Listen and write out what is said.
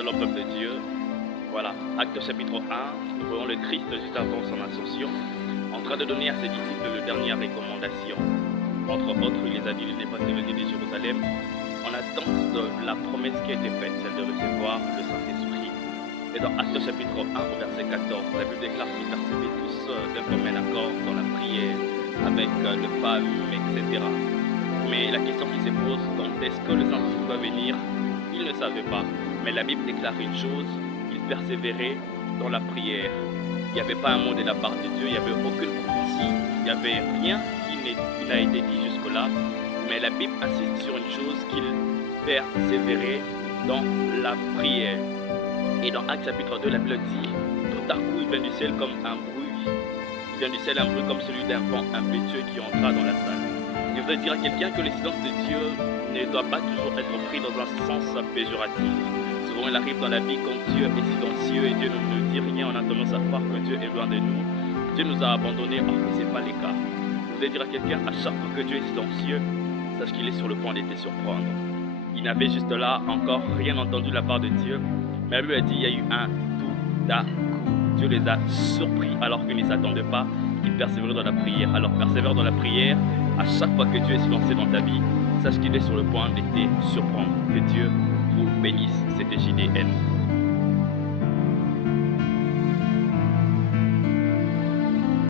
Shalom peuple de Dieu. Voilà, Actes chapitre 1, nous voyons le Christ juste avant son ascension, en train de donner à ses disciples les dernières recommandations. Entre autres, il les a dit de dépasser le lieu de Jérusalem en attente de la promesse qui a été faite, celle de recevoir le Saint-Esprit. Et dans Actes chapitre 1 au verset 14, la Bible déclare qu'ils percevaient tous d'un commun accord dans la prière avec le palme, etc. Mais la question qui se pose, quand est-ce que le Saint-Esprit va venir? Ils ne savaient pas. Mais la Bible déclare une chose, qu'ils persévéraient dans la prière. Il n'y avait pas un mot de la part de Dieu, il n'y avait aucune prophétie, il n'y avait rien qui n'a été dit jusque-là. Mais la Bible insiste sur une chose, qu'ils persévéraient dans la prière. Et dans Actes chapitre 2, la Bible dit, tout à coup il vient du ciel comme un bruit. Il vient du ciel un bruit comme celui d'un vent impétueux qui entra dans la salle. Je voudrais dire à quelqu'un que le silence de Dieu ne doit pas toujours être pris dans un sens péjoratif. Souvent il arrive dans la vie quand Dieu est silencieux et Dieu ne nous dit rien, on a tendance à croire que Dieu est loin de nous. Dieu nous a abandonnés, or que ce n'est pas le cas. Je voudrais dire à quelqu'un, à chaque fois que Dieu est silencieux, sache qu'il est sur le point de te surprendre. Il n'avait juste là encore rien entendu de la part de Dieu, mais la Bible a dit il y a eu un tout à coup. Dieu les a surpris alors qu'ils ne s'attendaient pas, qu'ils persévéraient dans la prière. Alors persévère dans la prière, à chaque fois que Dieu est silencieux dans ta vie, sache qu'il est sur le point de te surprendre. Que Dieu vous bénisse. C'était JDN.